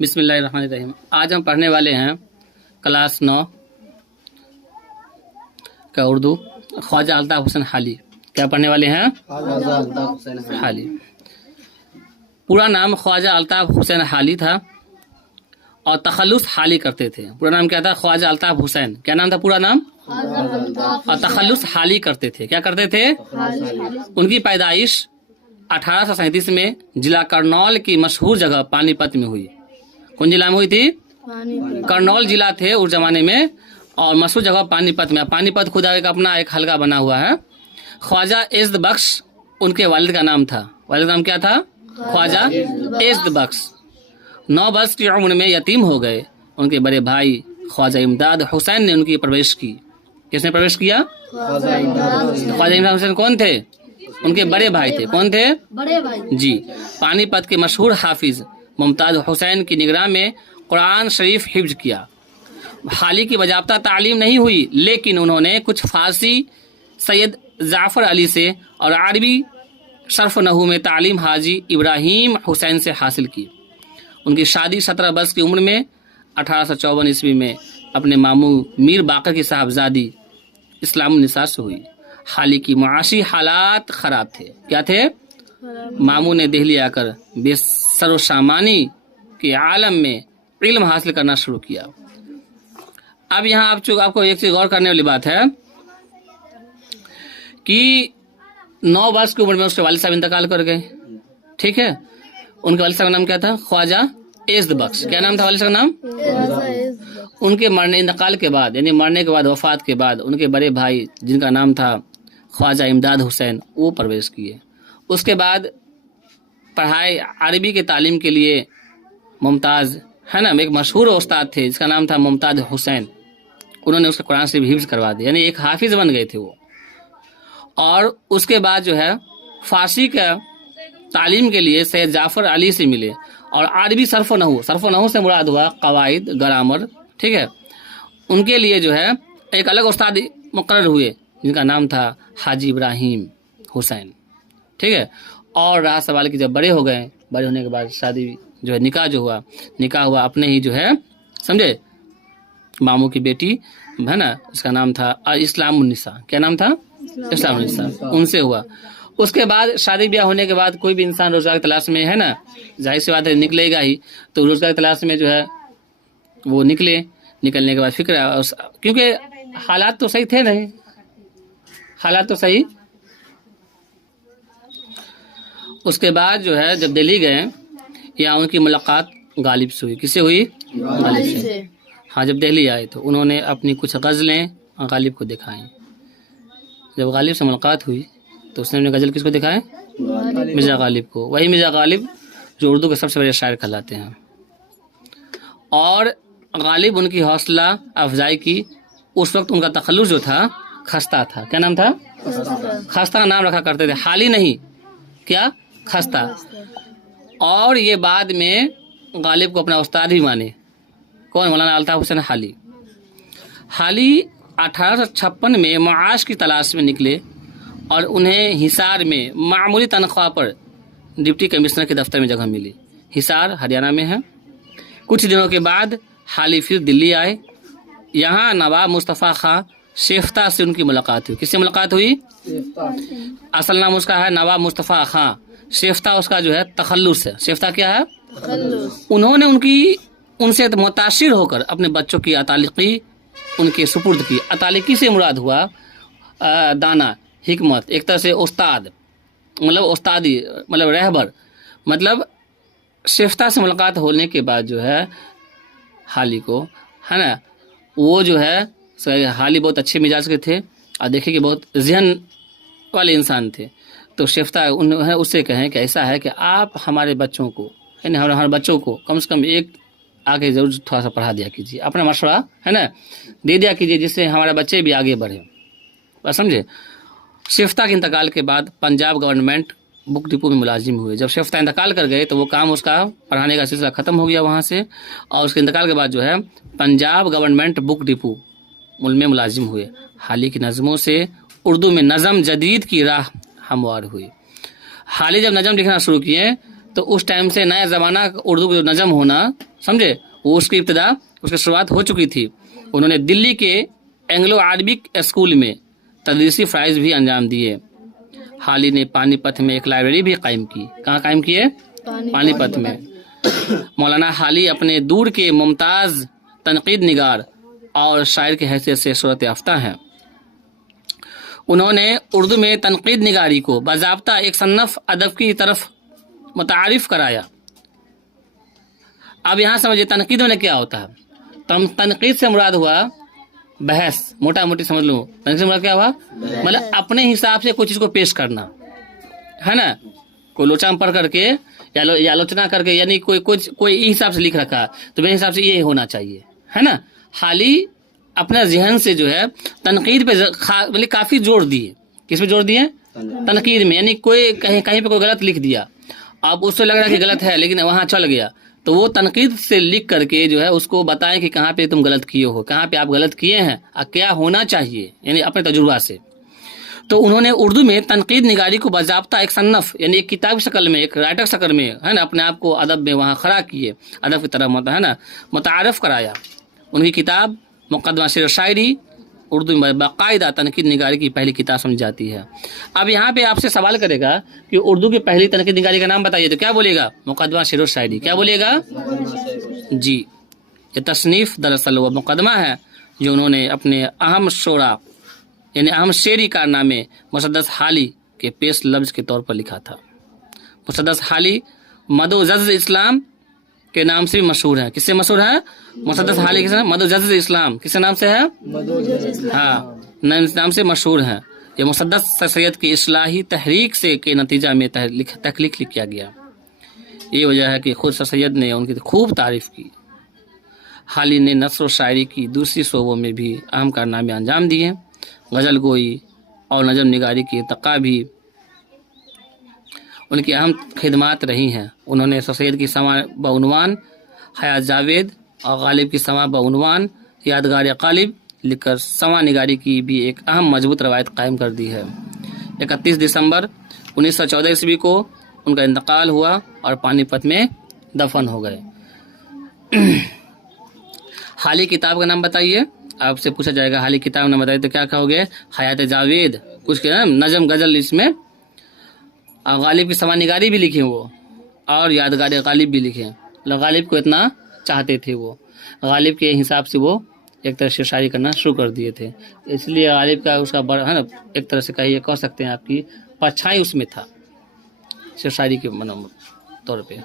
बिस्मिल्लाहिर्रहमानिर्रहीम। आज हम पढ़ने वाले हैं क्लास 9 का उर्दू ख्वाजा अल्ताफ़ हुसैन हाली। क्या पढ़ने वाले हैं? ख्वाजा अल्ताफ़ हुसैन हाली। पूरा नाम ख्वाजा अल्ताफ़ हुसैन हाली था और तखल्लुस हाली करते थे। पूरा नाम क्या था? ख्वाजा अल्ताफ़ हुसैन। क्या नाम था पूरा नाम? और तखल्लुस हाली करते थे। क्या करते थे? उनकी पैदाइश 1837 में जिला करनौल की मशहूर जगह पानीपत में हुई। कौन जिला में हुई थी? करनौल जिला थे उस जमाने में, और मशहूर जगह पानीपत में। पानीपत खुदा एक अपना एक हलका बना हुआ है। ख्वाजा इज़्द बख्श उनके वालिद का नाम था। वालिद का नाम क्या था? ख्वाजा इज़्द बख्श। 9 वर्ष की उम्र में यतीम हो गए। उनके बड़े भाई ख्वाजा इमदाद हुसैन ने उनकी परवरिश की। किसने परवरिश किया? ख्वाजा इमदाद हुसैन कौन थे? उनके बड़े भाई थे। कौन थे? बड़े भाई जी। पानीपत के मशहूर हाफिज मुमताज हुसैन की निगरान में कुरान शरीफ हिफ्ज किया। हाली की बाज़ाब्ता तालीम नहीं हुई, लेकिन उन्होंने कुछ फारसी सैयद जाफ़र अली से और अरबी शर्फ नहू में तालीम हाजी इब्राहिम हुसैन से हासिल की। उनकी शादी 17 वर्ष की उम्र में 1854 ईस्वी में अपने मामू मीर बाकर की साहबजादी इस्लामुन्निसा से हुई। हाली की मुआशी हालात ख़राब थे। क्या थे? मामू ने दिल्ली आकर बेसरोसामानी के आलम में इल्म हासिल करना शुरू किया। अब यहाँ आपको एक चीज़ गौर करने वाली बात है कि 9 वर्ष की उम्र में उसके वालिद साहब इंतकाल कर गए। ठीक है। उनके वालिद साहब का नाम क्या था? ख्वाजा इज़्द बख्श। क्या नाम था वालिद साहब का नाम? उनके इंतकाल के बाद, यानी मरने के बाद, वफात के बाद, उनके बड़े भाई जिनका नाम था ख्वाजा इमदाद हुसैन, वो प्रवेश किए। उसके बाद पढ़ाई अरबी के तालीम के लिए मुमताज़ है ना, एक मशहूर उस्ताद थे जिसका नाम था मुमताज़ हुसैन। उन्होंने उसका कुरान से हिफ्ज करवा दिया, यानी एक हाफिज बन गए थे वो। और उसके बाद जो है फारसी का तालीम के लिए सैयद जाफ़र अली से मिले, और अरबी सर्फ नहू से मुराद हुआ कवायद ग्रामर। ठीक है। उनके लिए जो है एक अलग उस्ताद मुकर्रर हुए जिनका नाम था हाजी इब्राहिम हुसैन। ठीक है। और रहा सवाल कि जब बड़े हो गए, बड़े होने के बाद शादी जो है, निकाह हुआ अपने ही जो है समझे मामू की बेटी है ना, उसका नाम था इस्लामुन्निसा। क्या नाम था? इस्लामुन्निसा। उनसे हुआ। उसके बाद शादी ब्याह होने के बाद कोई भी इंसान रोजगार की तलाश में है ना, जाहिर सी बात है निकलेगा ही। तो रोजगार की तलाश में जो है वो निकलने के बाद फिक्र, क्योंकि हालात तो सही थे नहीं, हालात तो सही। उसके बाद जो है जब दिल्ली गए, यहाँ उनकी मुलाकात गालिब से हुई। किससे हुई? गालिब से। हाँ, जब दिल्ली आए तो उन्होंने अपनी कुछ गज़लें गालिब को दिखाई। जब गालिब से मुलाकात हुई तो उसने अपनी गज़ल किसको दिखाए? मिर्ज़ा गालिब को। वही मिर्ज़ा गालिब जो उर्दू के सबसे बड़े शायर कहलाते हैं। और गालिब उनकी हौसला अफजाई की। उस वक्त उनका तखल्लुस जो था खस्ता था। क्या नाम था? खस्ता का नाम रखा करते थे, हाली नहीं। क्या? खस्ता। और ये बाद में गालिब को अपना उस्ताद भी माने। कौन? मौलाना अल्ताफ़ हुसैन हाली। हाली 1856 में मुआश की तलाश में निकले और उन्हें हिसार में मामूली तनख्वाह पर डिप्टी कमिश्नर के दफ्तर में जगह मिली। हिसार हरियाणा में है। कुछ दिनों के बाद हाली फिर दिल्ली आए। यहाँ नवाब मुस्तफ़ा खां शेफ्ता से उनकी मुलाकात हुई। किससे मुलाकात हुई? असल नाम उसका है नवाब मुस्तफ़ा खां। शेफ्ता उसका जो है तखल्लुस है। शेफ्ता क्या है? उन्होंने उनसे मुतासिर होकर अपने बच्चों की अतालिकी उनके सुपुर्द की। अतालिकी से मुराद हुआ दाना, हिकमत, एक तरह से उस्ताद, मतलब उस्तादी, मतलब रहबर। मतलब शेफ्ता से मुलाकात होने के बाद जो है हाली को है ना, वो जो है हाली बहुत अच्छे मिजाज के थे और देखे कि बहुत जहन वाले इंसान थे। तो शेफ्ता उन्हें उससे कहें कि ऐसा है कि आप हमारे बच्चों को, यानी हमारे बच्चों को कम से कम एक आगे ज़रूर थोड़ा सा पढ़ा दिया कीजिए, अपना मशवरा है ना दे दिया कीजिए, जिससे हमारे बच्चे भी आगे बढ़े। बस समझे। शेफ्ता के इंतकाल के बाद पंजाब गवर्नमेंट बुक डिपो में मुलाजिम हुए। जब शेफ्ता इंतकाल कर गए तो वो काम उसका पढ़ाने का सिलसिला ख़त्म हो गया वहाँ से, और उसके इंतकाल के बाद जो है पंजाब गवर्नमेंट बुक डिपो में मुलाजिम हुए। हाली की नज़मों से उर्दू में नज़म जदीद की राह हमवार हुई। हाली जब नज़म लिखना शुरू किए तो उस टाइम से नया ज़माना उर्दू का जो नज़म होना, समझे, वो उसकी इब्तिदा, उसकी शुरुआत हो चुकी थी। उन्होंने दिल्ली के एंग्लो अरबिक स्कूल में तदरीसी फ़राइज़ भी अंजाम दिए। हाली ने पानीपत में एक लाइब्रेरी भी कायम की। कहाँ कायम की है? पानीपत में। मौलाना हाली अपने दूर के मुमताज़ तनकीद निगार और शायर की हैसियत से शोहरत याफ्ता हैं। उन्होंने उर्दू में तनकीद निगारी को बाज़ाब्ता एक सन्नफ़ अदब की तरफ मुतारिफ कराया। अब यहाँ समझिए तनकीद में क्या होता है। तनकीद से मुराद हुआ बहस, मोटा मोटी समझ लो। तनकीद से मुराद क्या हुआ? मतलब अपने हिसाब से कोई चीज़ को पेश करना, है ना। कोई लोचा में पढ़ करके या आलोचना करके, यानी कोई हिसाब से लिख रखा तो मेरे हिसाब से ये होना चाहिए, है ना। हाली अपना जहन से जो है तनकीद पे मतलब काफ़ी जोर दिए। किस पे जोर दिए? तनकीद में। यानी कोई कहीं पे कोई गलत लिख दिया, अब उससे लग रहा है कि गलत है लेकिन वहाँ चल गया, तो वो तनकीद से लिख करके जो है उसको बताएं कि कहाँ पे तुम गलत किए हो, कहाँ पे आप गलत किए हैं और क्या होना चाहिए, यानी अपने तजुर्बा से। तो उन्होंने उर्दू में तनकीद निगारी को बाज़ाब्ता एक सन्नफ़ यानी एक किताब की शक्ल में, एक राइटर शक्ल में, है ना, अपने आप को अदब में वहाँ खड़ा किए, अदब की तरह, है ना, मुतारफ़ कराया। उनकी किताब मुक़द्दमा शेर व शायरी उर्दू में बाकायदा तनकीद निगारी की पहली किताब समझी जाती है। अब यहाँ पे आपसे सवाल करेगा कि उर्दू की पहली तनकीद निगारी का नाम बताइए, तो क्या बोलेगा? मुक़द्दमा शेर व शायरी। क्या बोलेगा? जी, ये तसनीफ़ दरअसल वह मुक़द्दमा है जो उन्होंने अपने अहम शोरा यानी अहम शेरी कारनामे मुसद्दस हाली के पेश लफ्ज़ के तौर पर लिखा था। मुसद्दस हाली मदो-जज़्ज़ इस्लाम के नाम से भी मशहूर है। किससे मशहूर है? मुसद्दस हाली के मदो-जज़्ज़ इस्लाम किसके नाम से है? हाँ, नाम से मशहूर है। ये मुसद्दस सैयद की इस्लाही तहरीक से के नतीजा में तख्लीक किया गया। ये वजह है कि खुद सैयद ने उनकी खूब तारीफ़ की। हाली ने नस्र व शायरी की दूसरी शोबों में भी अहम कारनामे अंजाम दिए। गज़ल गोई और नज़म निगारी की इर्तिक़ा भी उनकी अहम खिदमात रही हैं। उन्होंने सैयद की समा बउनवान हयात जावेद और गालिब की समा बउनवान यादगार गालिब लिखकर समा निगारी की भी एक अहम मजबूत रवायत कायम कर दी है। 31 दिसंबर 1914 ईस्वी को उनका इंतकाल हुआ और पानीपत में दफन हो गए। हाली किताब का नाम बताइए। आपसे पूछा जाएगा हाली किताब का नाम बताइए तो क्या कहोगे? हयात जावेद, कुछ के नाम नज़म गज़ल इसमें, और गालिब की समानिगारी भी लिखे वो, और यादगार गालिब भी लिखे। गालिब को इतना चाहते थे वो, गालिब के हिसाब से वो एक तरह से शायरी करना शुरू कर दिए थे। इसलिए गालिब का उसका बड़ा, है ना, एक तरह से कहिए कह सकते हैं आपकी परछाई उसमें था शायरी के तौर पे।